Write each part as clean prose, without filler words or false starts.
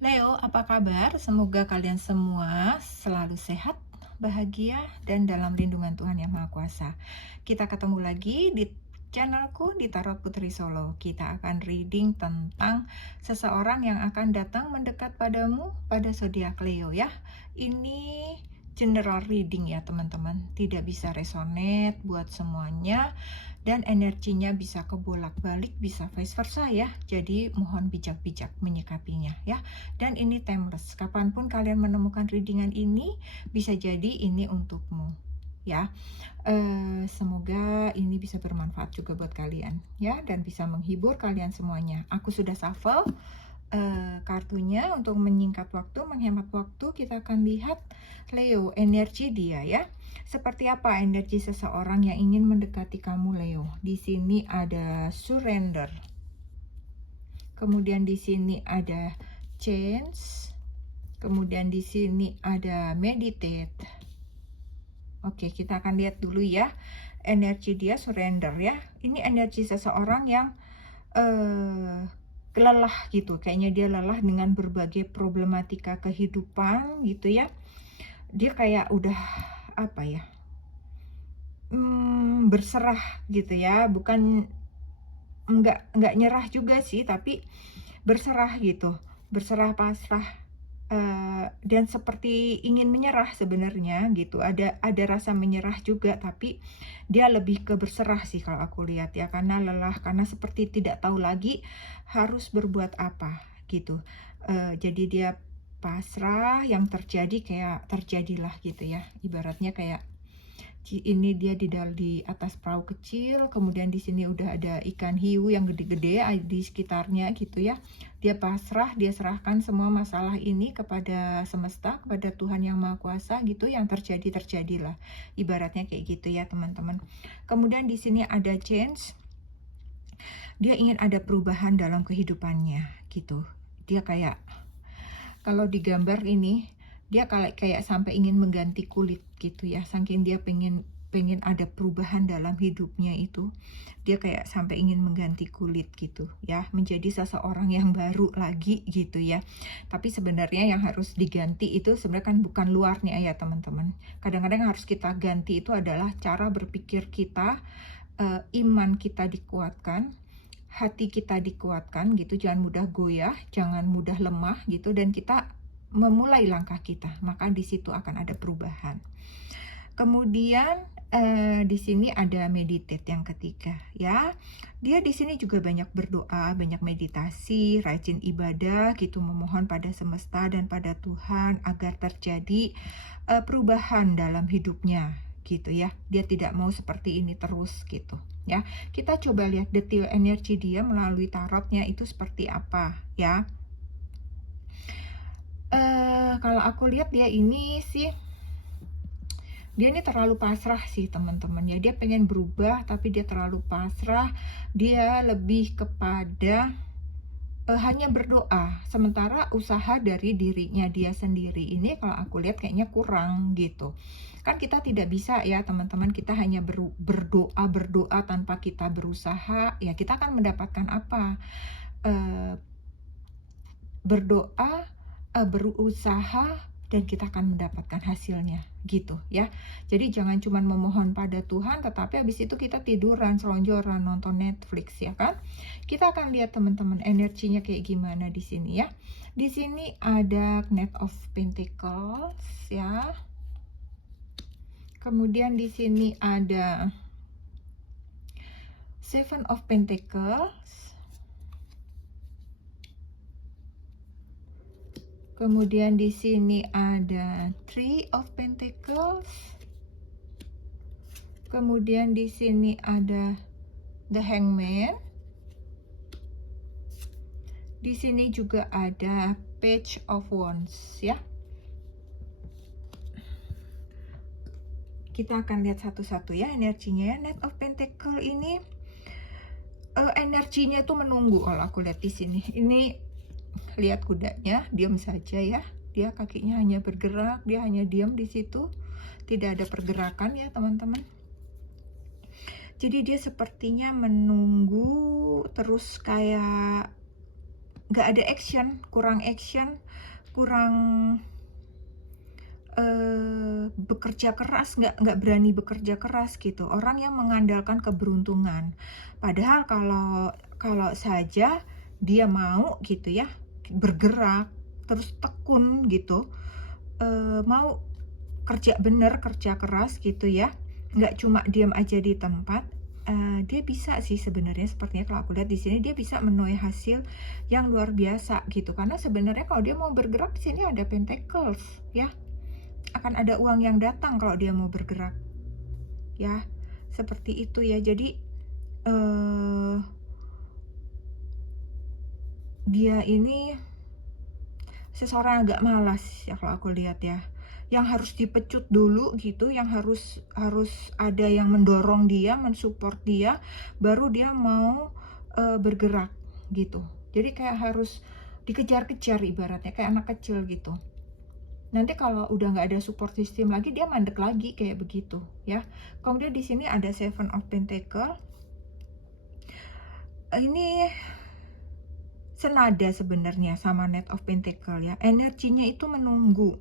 Leo, apa kabar? Semoga kalian semua selalu sehat, bahagia, dan dalam lindungan Tuhan Yang Maha Kuasa. Kita ketemu lagi di channelku di Tarot Putri Solo. Kita akan reading tentang seseorang yang akan datang mendekat padamu pada zodiak Leo ya. Ini general reading ya teman-teman, tidak bisa resonate buat semuanya, dan energinya bisa kebolak-balik, bisa vice versa ya. Jadi mohon bijak-bijak menyikapinya ya. Dan ini timeless, kapanpun kalian menemukan readingan ini, bisa jadi ini untukmu ya. Semoga ini bisa bermanfaat juga buat kalian ya, dan bisa menghibur kalian semuanya. Aku sudah shuffle kartunya untuk menyingkat waktu, menghemat waktu. Kita akan lihat Leo, energi dia ya. Seperti apa energi seseorang yang ingin mendekati kamu Leo? Di sini ada surrender. Kemudian di sini ada change. Kemudian di sini ada meditate. Oke, kita akan lihat dulu ya. Energi dia surrender ya. Ini energi seseorang yang lelah gitu. Kayaknya dia lelah dengan berbagai problematika kehidupan gitu ya. Dia kayak udah apa ya? Berserah gitu ya. Bukan enggak nyerah juga sih, tapi berserah gitu. Berserah pasrah. Dan seperti ingin menyerah sebenarnya gitu, ada rasa menyerah juga, tapi dia lebih ke berserah sih kalau aku lihat ya, karena lelah, karena seperti tidak tahu lagi harus berbuat apa gitu. Jadi dia pasrah, yang terjadi kayak terjadilah gitu ya, ibaratnya kayak ini dia di atas perahu kecil, kemudian di sini udah ada ikan hiu yang gede-gede di sekitarnya gitu ya. Dia pasrah, dia serahkan semua masalah ini kepada semesta, kepada Tuhan Yang Maha Kuasa gitu, yang terjadilah. Ibaratnya kayak gitu ya, teman-teman. Kemudian di sini ada change. Dia ingin ada perubahan dalam kehidupannya gitu. Dia kayak, kalau digambar ini, dia kayak sampai ingin mengganti kulit gitu ya, saking dia pengen ada perubahan dalam hidupnya itu, dia kayak sampai ingin mengganti kulit gitu ya, menjadi seseorang yang baru lagi gitu ya. Tapi sebenarnya yang harus diganti itu sebenarnya kan bukan luarnya ya teman-teman. Kadang-kadang harus kita ganti itu adalah cara berpikir kita, iman kita dikuatkan, hati kita dikuatkan gitu, jangan mudah goyah, jangan mudah lemah gitu, dan kita memulai langkah kita, maka di situ akan ada perubahan. Kemudian di sini ada meditate yang ketiga ya. Dia di sini juga banyak berdoa, banyak meditasi, rajin ibadah gitu, memohon pada semesta dan pada Tuhan agar terjadi perubahan dalam hidupnya gitu ya. Dia tidak mau seperti ini terus gitu ya. Kita coba lihat detail energi dia melalui tarotnya itu seperti apa ya. Kalau aku lihat dia ini sih, dia ini terlalu pasrah sih teman-teman ya. Dia pengen berubah tapi dia terlalu pasrah. Dia lebih kepada hanya berdoa, sementara usaha dari dirinya dia sendiri ini kalau aku lihat kayaknya kurang gitu. Kan kita tidak bisa ya teman-teman, kita hanya berdoa tanpa kita berusaha, ya kita akan mendapatkan apa? Berdoa, berusaha, dan kita akan mendapatkan hasilnya gitu ya. Jadi jangan cuma memohon pada Tuhan tetapi habis itu kita tiduran, selonjoran, nonton Netflix ya kan. Kita akan lihat teman-teman energinya kayak gimana di sini ya. Di sini ada Knight of Pentacles ya. Kemudian di sini ada Seven of Pentacles. Kemudian di sini ada Three of Pentacles. Kemudian di sini ada The Hangman. Di sini juga ada Page of Wands ya. Kita akan lihat satu-satu ya energinya. Knight of Pentacles ini energinya itu menunggu kalau aku lihat di sini. Ini lihat kudanya, diam saja ya. Dia kakinya hanya bergerak, dia hanya diam di situ. Tidak ada pergerakan ya teman-teman. Jadi dia sepertinya menunggu terus, kayak nggak ada action, kurang bekerja keras, nggak berani bekerja keras gitu. Orang yang mengandalkan keberuntungan. Padahal kalau kalau saja dia mau gitu ya, bergerak, terus tekun gitu, mau kerja bener, kerja keras gitu ya, nggak cuma diam aja di tempat, dia bisa sih sebenarnya, sepertinya kalau aku lihat di sini dia bisa menuai hasil yang luar biasa gitu. Karena sebenarnya kalau dia mau bergerak di sini ada Pentacles ya, akan ada uang yang datang kalau dia mau bergerak ya, seperti itu ya. Jadi dia ini seseorang yang agak malas ya kalau aku lihat ya, yang harus dipecut dulu gitu, yang harus harus ada yang mendorong dia, mensupport dia, baru dia mau bergerak gitu. Jadi kayak harus dikejar-kejar ibaratnya, kayak anak kecil gitu. Nanti kalau udah nggak ada support system lagi, dia mandek lagi kayak begitu ya. Kemudian di sini ada Seven of Pentacle. Ini senada sebenarnya sama Knight of Pentacle ya. Energinya itu menunggu,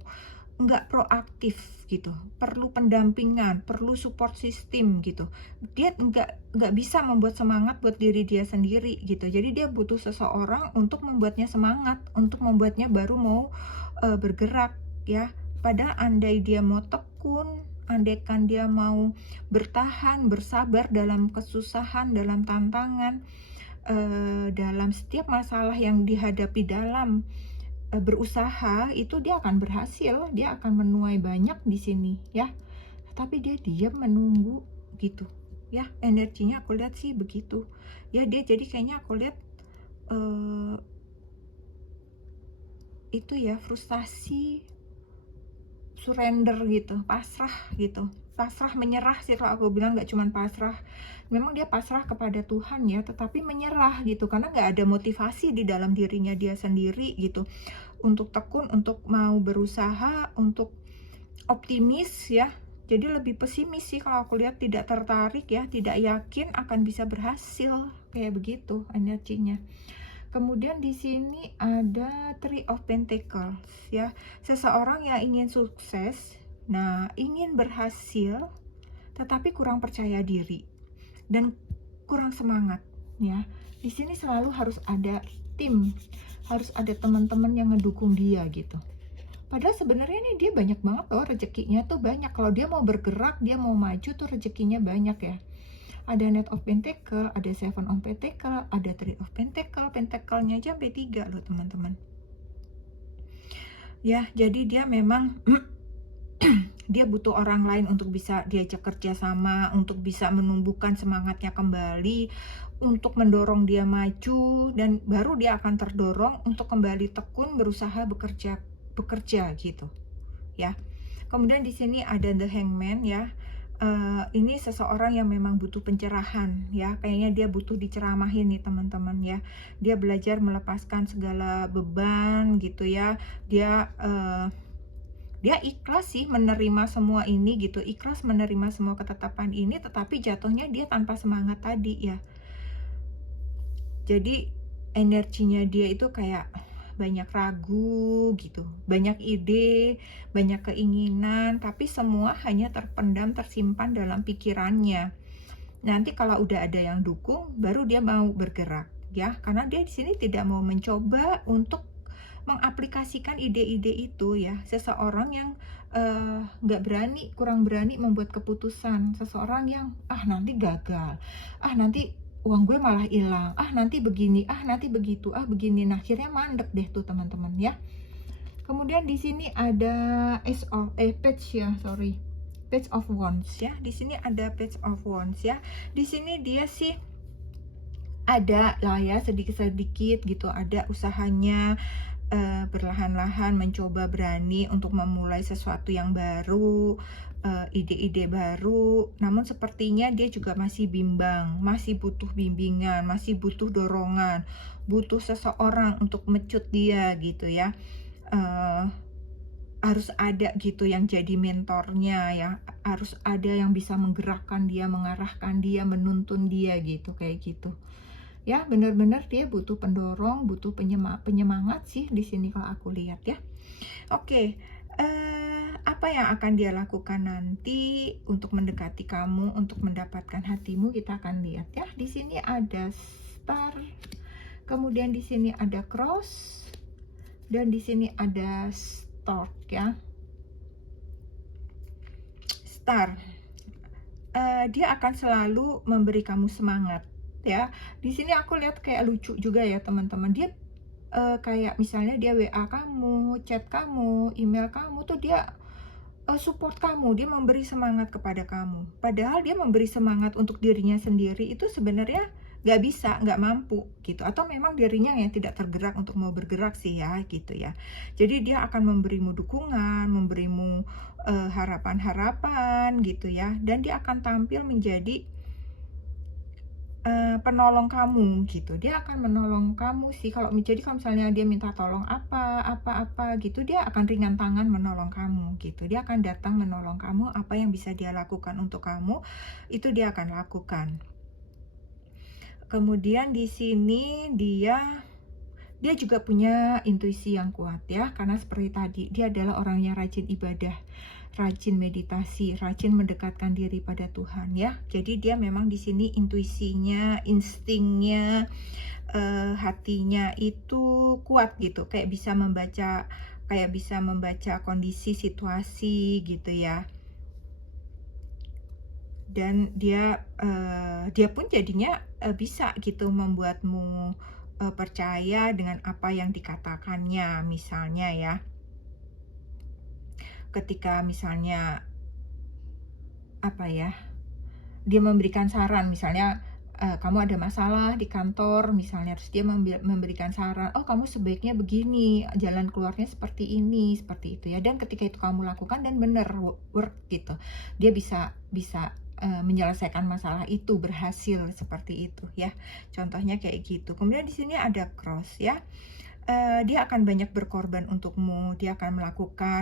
nggak proaktif gitu. Perlu pendampingan, perlu support system gitu. Dia nggak bisa membuat semangat buat diri dia sendiri gitu. Jadi dia butuh seseorang untuk membuatnya semangat, untuk membuatnya baru mau bergerak ya. Padahal andai dia mau tekun, andaikan dia mau bertahan, bersabar dalam kesusahan, dalam tantangan, dalam setiap masalah yang dihadapi dalam berusaha, itu dia akan berhasil, dia akan menuai banyak di sini ya. Tapi dia diam menunggu gitu ya. Energinya aku lihat sih begitu ya. Dia jadi kayaknya aku lihat itu ya, frustasi, surrender gitu, pasrah gitu, pasrah menyerah sih kalau aku bilang. Nggak cuman pasrah, memang dia pasrah kepada Tuhan ya, tetapi menyerah gitu, karena nggak ada motivasi di dalam dirinya dia sendiri gitu, untuk tekun, untuk mau berusaha, untuk optimis ya. Jadi lebih pesimis sih kalau aku lihat, tidak tertarik ya, tidak yakin akan bisa berhasil, kayak begitu energinya. Kemudian di sini ada Three of Pentacles ya. Seseorang yang ingin sukses, nah ingin berhasil, tetapi kurang percaya diri dan kurang semangat ya. Di sini selalu harus ada tim, harus ada teman-teman yang ngedukung dia gitu. Padahal sebenarnya nih dia banyak banget loh, rezekinya tuh banyak. Kalau dia mau bergerak, dia mau maju tuh rezekinya banyak ya. Ada Knight of Pentacle, ada Seven of Pentacle, ada Three of Pentacle. Pentacle-nya aja sampai 3 loh teman-teman ya. Jadi dia memang dia butuh orang lain untuk bisa diajak kerja sama, untuk bisa menumbuhkan semangatnya kembali, untuk mendorong dia maju, dan baru dia akan terdorong untuk kembali tekun berusaha bekerja gitu ya. Kemudian di sini ada The Hangman ya. Ini seseorang yang memang butuh pencerahan ya, kayaknya dia butuh diceramahin nih teman-teman ya. Dia belajar melepaskan segala beban gitu ya. Dia ikhlas sih menerima semua ini gitu, ikhlas menerima semua ketetapan ini, tetapi jatuhnya dia tanpa semangat tadi ya. Jadi energinya dia itu kayak banyak ragu gitu, banyak ide, banyak keinginan, tapi semua hanya terpendam, tersimpan dalam pikirannya. Nanti kalau udah ada yang dukung, baru dia mau bergerak ya, karena dia di sini tidak mau mencoba untuk mengaplikasikan ide-ide itu ya. Seseorang yang nggak berani, kurang berani membuat keputusan, seseorang yang nanti gagal, nanti uang gue malah hilang, nanti begini, nanti begitu, begini. Nah, akhirnya mandek deh tuh teman-teman ya. Kemudian di sini ada Page of Wands ya. Di sini ada Page of Wands ya. Di sini dia sih ada lah ya, sedikit-sedikit gitu, ada usahanya, berlahan-lahan mencoba berani untuk memulai sesuatu yang baru, ide-ide baru. Namun sepertinya dia juga masih bimbang, masih butuh bimbingan, masih butuh dorongan, butuh seseorang untuk mecut dia gitu ya. Harus ada gitu yang jadi mentornya ya, harus ada yang bisa menggerakkan dia, mengarahkan dia, menuntun dia gitu, kayak gitu Ya, benar-benar dia butuh pendorong, butuh penyemangat sih di sini kalau aku lihat ya. Oke, apa yang akan dia lakukan nanti untuk mendekati kamu, untuk mendapatkan hatimu, kita akan lihat ya. Di sini ada star, kemudian di sini ada cross, dan di sini ada stork ya. Star, dia akan selalu memberi kamu semangat ya. Di sini aku lihat kayak lucu juga ya teman-teman. Dia kayak misalnya dia WA kamu, chat kamu, email kamu tuh dia support kamu, dia memberi semangat kepada kamu. Padahal dia memberi semangat untuk dirinya sendiri itu sebenarnya nggak bisa, nggak mampu gitu. Atau memang dirinya yang tidak tergerak untuk mau bergerak sih ya gitu ya. Jadi dia akan memberimu dukungan, memberimu harapan-harapan gitu ya. Dan dia akan tampil menjadi penolong kamu gitu. Dia akan menolong kamu sih kalau misalnya dia minta tolong apa gitu, dia akan ringan tangan menolong kamu gitu. Dia akan datang menolong kamu, apa yang bisa dia lakukan untuk kamu itu dia akan lakukan. Kemudian di sini dia juga punya intuisi yang kuat ya, karena seperti tadi dia adalah orang yang rajin ibadah, rajin meditasi, rajin mendekatkan diri pada Tuhan ya. Jadi dia memang di sini intuisinya, instingnya, hatinya itu kuat gitu, kayak bisa membaca kondisi situasi gitu ya. Dan dia pun jadinya bisa gitu membuatmu percaya dengan apa yang dikatakannya, misalnya ya. Ketika misalnya dia memberikan saran, misalnya kamu ada masalah di kantor misalnya, terus dia memberikan saran, oh kamu sebaiknya begini, jalan keluarnya seperti ini, seperti itu ya. Dan ketika itu kamu lakukan dan bener work gitu, dia bisa menyelesaikan masalah itu, berhasil seperti itu ya. Contohnya kayak gitu. Kemudian di sini ada cross ya. Dia akan banyak berkorban untukmu, dia akan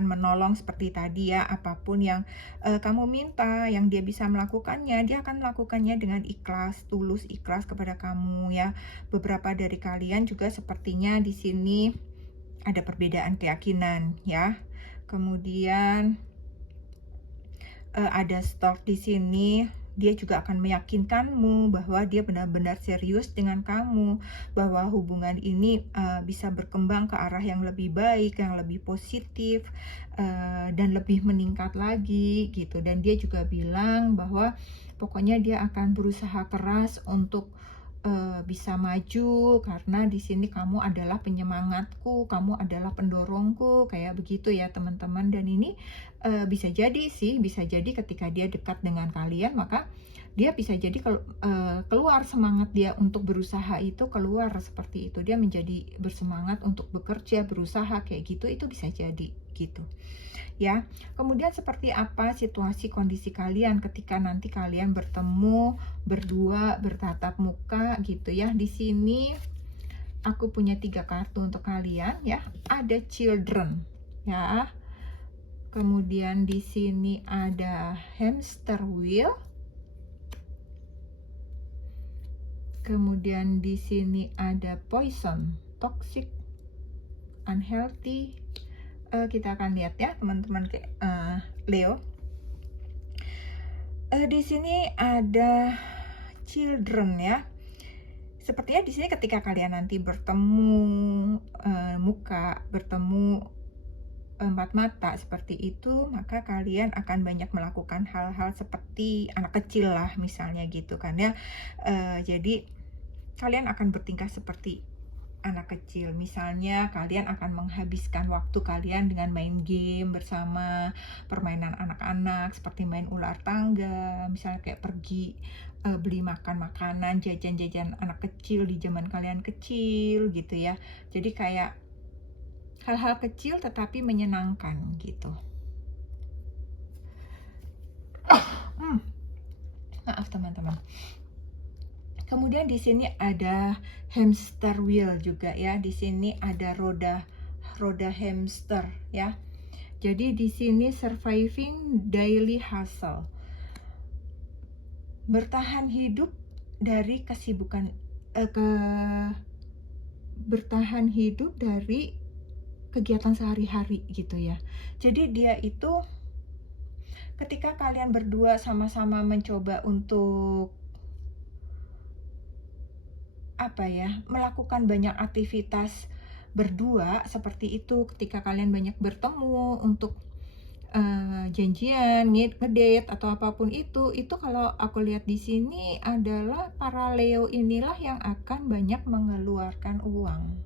menolong seperti tadi ya, apapun yang kamu minta, yang dia bisa melakukannya, dia akan melakukannya dengan ikhlas, tulus ikhlas kepada kamu ya. Beberapa dari kalian juga sepertinya di sini ada perbedaan keyakinan ya. Kemudian ada stalk di sini. Dia juga akan meyakinkanmu bahwa dia benar-benar serius dengan kamu, bahwa hubungan ini bisa berkembang ke arah yang lebih baik, yang lebih positif, dan lebih meningkat lagi gitu. Dan dia juga bilang bahwa pokoknya dia akan berusaha keras untuk bisa maju, karena di sini kamu adalah penyemangatku, kamu adalah pendorongku, kayak begitu ya teman-teman. Dan ini bisa jadi ketika dia dekat dengan kalian, maka dia bisa jadi keluar semangat dia untuk berusaha itu keluar seperti itu. Dia menjadi bersemangat untuk bekerja, berusaha kayak gitu, itu bisa jadi gitu. Ya, kemudian seperti apa situasi kondisi kalian ketika nanti kalian bertemu berdua bertatap muka gitu ya. Di sini aku punya 3 kartu untuk kalian ya. Ada children ya. Kemudian di sini ada hamster wheel. Kemudian di sini ada poison, toxic, unhealthy. Kita akan lihat ya teman-teman Leo. Di sini ada children ya. Sepertinya di sini ketika kalian nanti bertemu bertemu empat mata seperti itu, maka kalian akan banyak melakukan hal-hal seperti anak kecil lah misalnya gitu kan ya. Jadi kalian akan bertingkah seperti anak kecil. Misalnya kalian akan menghabiskan waktu kalian dengan main game bersama, permainan anak-anak seperti main ular tangga, misalnya kayak pergi beli makan makanan, jajan-jajan anak kecil di zaman kalian kecil gitu ya. Jadi kayak hal-hal kecil tetapi menyenangkan gitu. Maaf teman-teman. Kemudian di sini ada hamster wheel juga ya. Di sini ada roda hamster ya. Jadi di sini surviving daily hustle. Bertahan hidup dari kesibukan ke bertahan hidup dari kegiatan sehari-hari gitu ya. Jadi dia itu ketika kalian berdua sama-sama mencoba untuk melakukan banyak aktivitas berdua seperti itu, ketika kalian banyak bertemu untuk janjian, ngedate atau apapun itu kalau aku lihat di sini adalah para Leo inilah yang akan banyak mengeluarkan uang.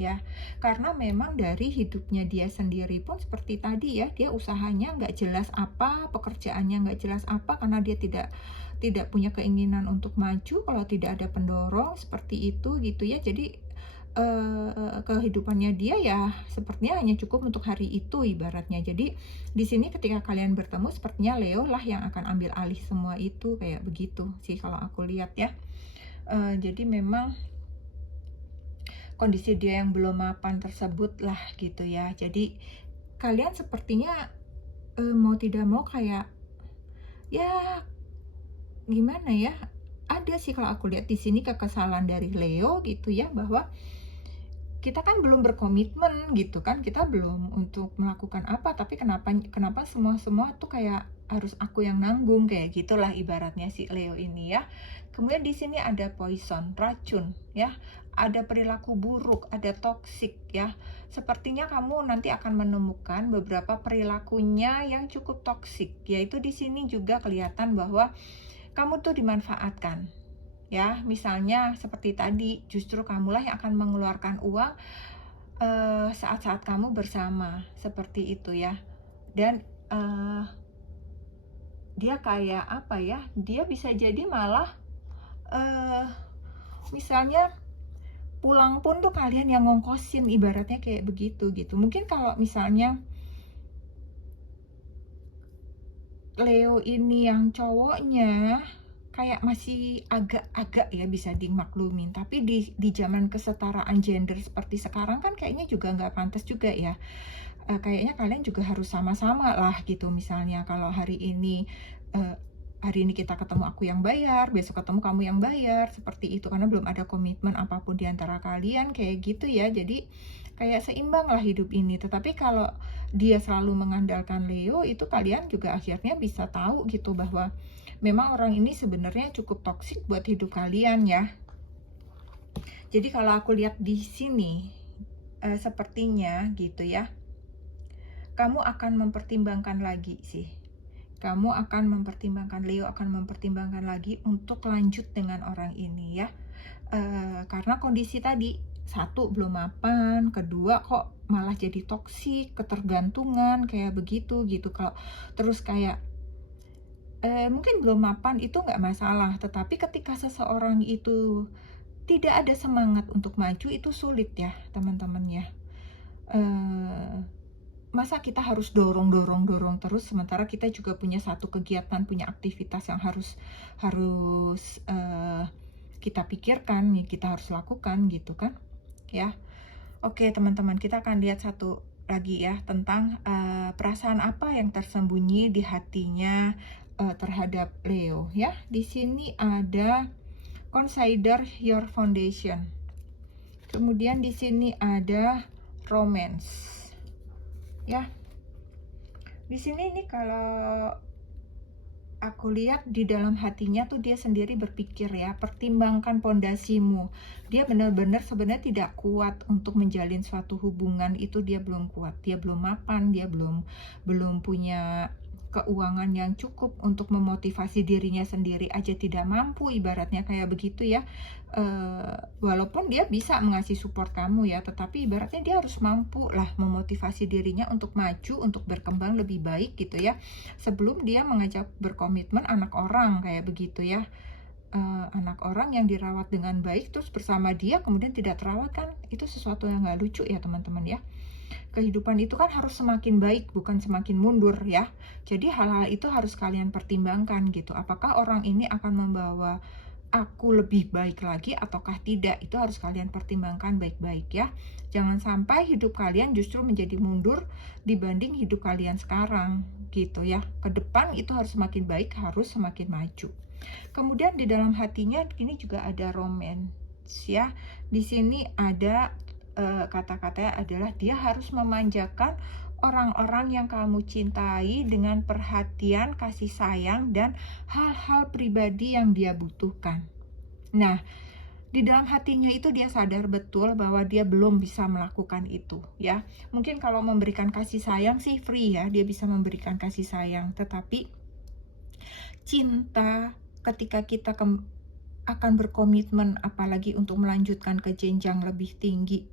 Ya, karena memang dari hidupnya dia sendiri pun seperti tadi ya, dia usahanya nggak jelas apa, pekerjaannya nggak jelas apa, karena dia tidak punya keinginan untuk maju kalau tidak ada pendorong seperti itu gitu ya. Jadi kehidupannya dia ya sepertinya hanya cukup untuk hari itu ibaratnya. Jadi di sini ketika kalian bertemu sepertinya Leo lah yang akan ambil alih semua itu, kayak begitu sih kalau aku lihat ya. Jadi memang kondisi dia yang belum mapan tersebut lah gitu ya. Jadi kalian sepertinya mau tidak mau kayak ya gimana ya, ada sih kalau aku lihat di sini kekesalan dari Leo gitu ya, bahwa kita kan belum berkomitmen gitu kan, kita belum untuk melakukan apa, tapi kenapa semua tuh kayak harus aku yang nanggung, kayak gitulah ibaratnya si Leo ini ya. Kemudian di sini ada poison, racun ya, ada perilaku buruk, ada toksik ya. Sepertinya kamu nanti akan menemukan beberapa perilakunya yang cukup toksik, yaitu di sini juga kelihatan bahwa kamu tuh dimanfaatkan. Ya, misalnya seperti tadi, justru kamulah yang akan mengeluarkan uang saat-saat kamu bersama, seperti itu ya. Dan dia kayak apa ya, dia bisa jadi malah misalnya pulang pun tuh kalian yang ngongkosin, ibaratnya kayak begitu gitu. Mungkin kalau misalnya Leo ini yang cowoknya kayak masih agak-agak ya bisa dimaklumin, tapi di zaman kesetaraan gender seperti sekarang kan kayaknya juga nggak pantas juga ya. Kayaknya kalian juga harus sama-sama lah gitu, misalnya kalau hari ini kita ketemu aku yang bayar, besok ketemu kamu yang bayar, seperti itu, karena belum ada komitmen apapun di antara kalian, kayak gitu ya. Jadi kayak seimbang lah hidup ini. Tetapi kalau dia selalu mengandalkan Leo, itu kalian juga akhirnya bisa tahu gitu bahwa memang orang ini sebenarnya cukup toksik buat hidup kalian ya. Jadi kalau aku lihat di sini sepertinya gitu ya, kamu akan mempertimbangkan lagi sih. Kamu akan mempertimbangkan, Leo akan mempertimbangkan lagi untuk lanjut dengan orang ini ya. Karena kondisi tadi, satu belum mapan, kedua kok malah jadi toksik, ketergantungan kayak begitu gitu. Kalau terus kayak mungkin belum mapan itu nggak masalah, tetapi ketika seseorang itu tidak ada semangat untuk maju, itu sulit ya teman-teman ya. Masa kita harus dorong terus, sementara kita juga punya satu kegiatan, punya aktivitas yang harus kita pikirkan, kita harus lakukan gitu kan ya. Oke teman-teman, kita akan lihat satu lagi ya tentang perasaan apa yang tersembunyi di hatinya terhadap Leo ya. Di sini ada consider your foundation. Kemudian di sini ada romance. Ya. Di sini nih kalau aku lihat di dalam hatinya tuh dia sendiri berpikir ya, pertimbangkan pondasimu. Dia benar-benar sebenarnya tidak kuat untuk menjalin suatu hubungan, itu dia belum kuat, dia belum mapan, dia belum punya keuangan yang cukup untuk memotivasi dirinya sendiri aja tidak mampu, ibaratnya kayak begitu ya. Walaupun dia bisa mengasih support kamu ya, tetapi ibaratnya dia harus mampu lah memotivasi dirinya untuk maju, untuk berkembang lebih baik gitu ya, sebelum dia mengajak berkomitmen anak orang kayak begitu ya. Anak orang yang dirawat dengan baik terus bersama dia kemudian tidak terawat, kan itu sesuatu yang nggak lucu ya teman-teman ya. Kehidupan itu kan harus semakin baik, bukan semakin mundur ya. Jadi hal-hal itu harus kalian pertimbangkan gitu. Apakah orang ini akan membawa aku lebih baik lagi ataukah tidak? Itu harus kalian pertimbangkan baik-baik ya. Jangan sampai hidup kalian justru menjadi mundur dibanding hidup kalian sekarang gitu ya. Ke depan itu harus semakin baik, harus semakin maju. Kemudian di dalam hatinya ini juga ada romance words ya. Di sini ada kata-katanya adalah dia harus memanjakan orang-orang yang kamu cintai dengan perhatian, kasih sayang, dan hal-hal pribadi yang dia butuhkan. Nah, di dalam hatinya itu dia sadar betul bahwa dia belum bisa melakukan itu ya. Mungkin kalau memberikan kasih sayang sih free ya, dia bisa memberikan kasih sayang. Tetapi cinta ketika kita akan berkomitmen apalagi untuk melanjutkan ke jenjang lebih tinggi,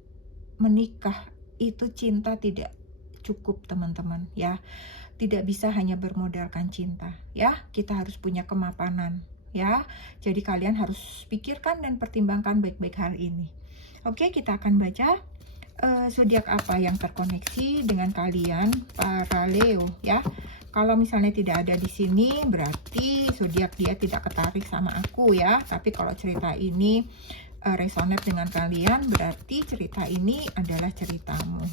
menikah, itu cinta tidak cukup teman-teman ya. Tidak bisa hanya bermodalkan cinta ya. Kita harus punya kemapanan ya. Jadi kalian harus pikirkan dan pertimbangkan baik-baik hal ini. Oke, kita akan baca zodiak apa yang terkoneksi dengan kalian para Leo ya. Kalau misalnya tidak ada di sini berarti zodiak dia tidak ketarik sama aku ya. Tapi kalau cerita ini resonate dengan kalian berarti cerita ini adalah ceritamu.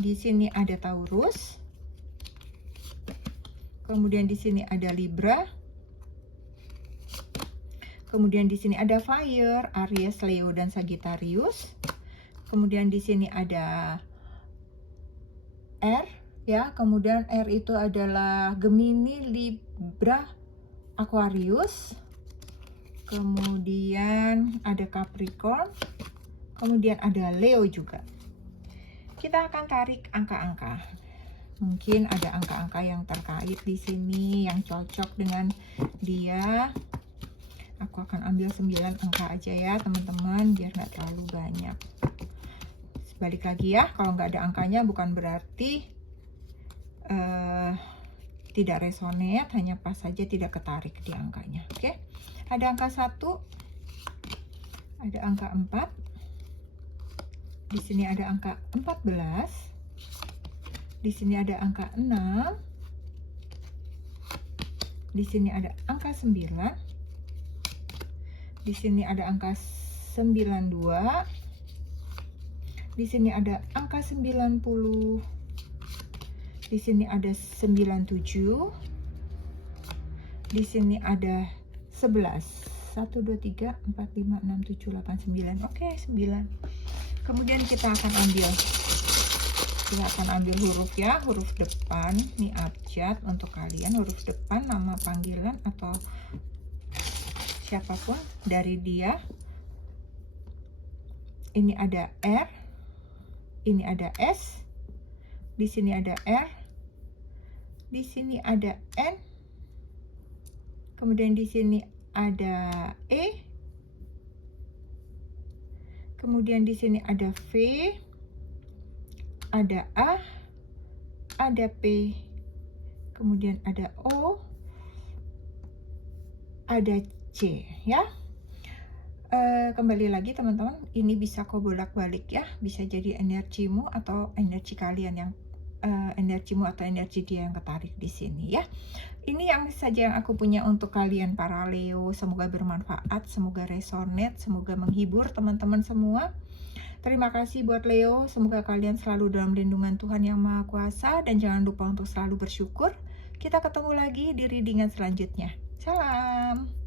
Di sini ada Taurus. Kemudian di sini ada Libra. Kemudian di sini ada Fire, Aries, Leo, dan Sagittarius. Kemudian di sini ada R ya. Kemudian R itu adalah Gemini, Libra, Aquarius. Kemudian ada Capricorn. Kemudian ada Leo juga. Kita akan tarik angka-angka. Mungkin ada angka-angka yang terkait di sini yang cocok dengan dia. Aku akan ambil 9 angka aja ya teman-teman, biar nggak terlalu banyak. Balik lagi ya, kalau nggak ada angkanya bukan berarti tidak resonate, hanya pas saja tidak ketarik di angkanya. Oke, ada angka 1, ada angka 4, di sini ada angka 14, di sini ada angka 6, di sini ada angka 9, di sini ada angka 92, di sini ada angka 90, di sini ada 97, di sini ada 11. 1 2 3 4 5 6 7 8 9. Oke, 9. Kemudian kita akan ambil huruf ya, huruf depan. Ini abjad untuk kalian, huruf depan nama panggilan atau siapapun dari dia. Ini ada R, ini ada S, di sini ada R, di sini ada N, kemudian di sini ada E, kemudian di sini ada V, ada A, ada P, kemudian ada O, ada C ya. Kembali lagi teman-teman, ini bisa kau bolak-balik ya, bisa jadi energimu atau energi kalian yang energimu atau energi dia yang ketarik di sini ya. Ini yang saja yang aku punya untuk kalian para Leo. Semoga bermanfaat, semoga resonate, semoga menghibur teman-teman semua. Terima kasih buat Leo, semoga kalian selalu dalam lindungan Tuhan Yang Maha Kuasa, dan jangan lupa untuk selalu bersyukur. Kita ketemu lagi di readingan selanjutnya. Salam.